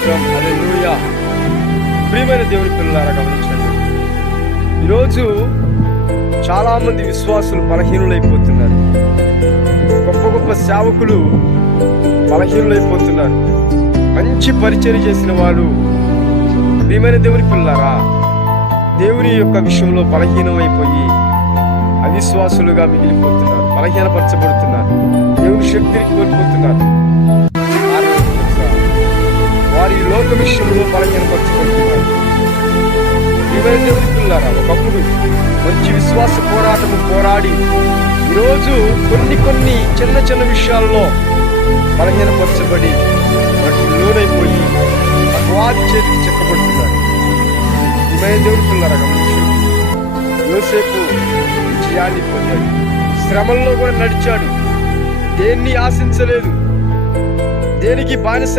స్తోత్రం. హల్లెలూయా. ప్రియమైన దేవుని పిల్లలారా గమనించండి, ఈరోజు చాలా మంది విశ్వాసులు బలహీనులైపోతున్నారు. గొప్ప గొప్ప సేవకులు బలహీనులైపోతున్నారు. మంచి పరిచర్య చేసిన వాళ్ళు, ప్రియమైన దేవుని పిల్లలారా, దేవుని యొక్క విషయంలో బలహీనమైపోయి అవిశ్వాసులుగా మిగిలిపోతున్నారు, బలహీనపరచబడుతున్నారు, దేవుని శక్తిని కోల్పోతున్నారు. వారి లోక విషయంలో బలహీనపరచబడుతున్నారు. ప్రియమైన దేవుని పిల్లలారా, ఒకప్పుడు మంచి విశ్వాస పోరాటము పోరాడి ఈరోజు కొన్ని చిన్న చిన్న విషయాల్లో బలహీనపరచబడి వాటికి లోనైపోయి అపవాది చేతికి చెక్కబడుతున్నారు. ప్రియమైన దేవుని పిల్లలారా గమనించండి, యోసేపు విజయాన్ని పొందాడు, శ్రమల్లో కూడా నడిచాడు, దేన్ని ఆశించలేదు, దేనికి బానిస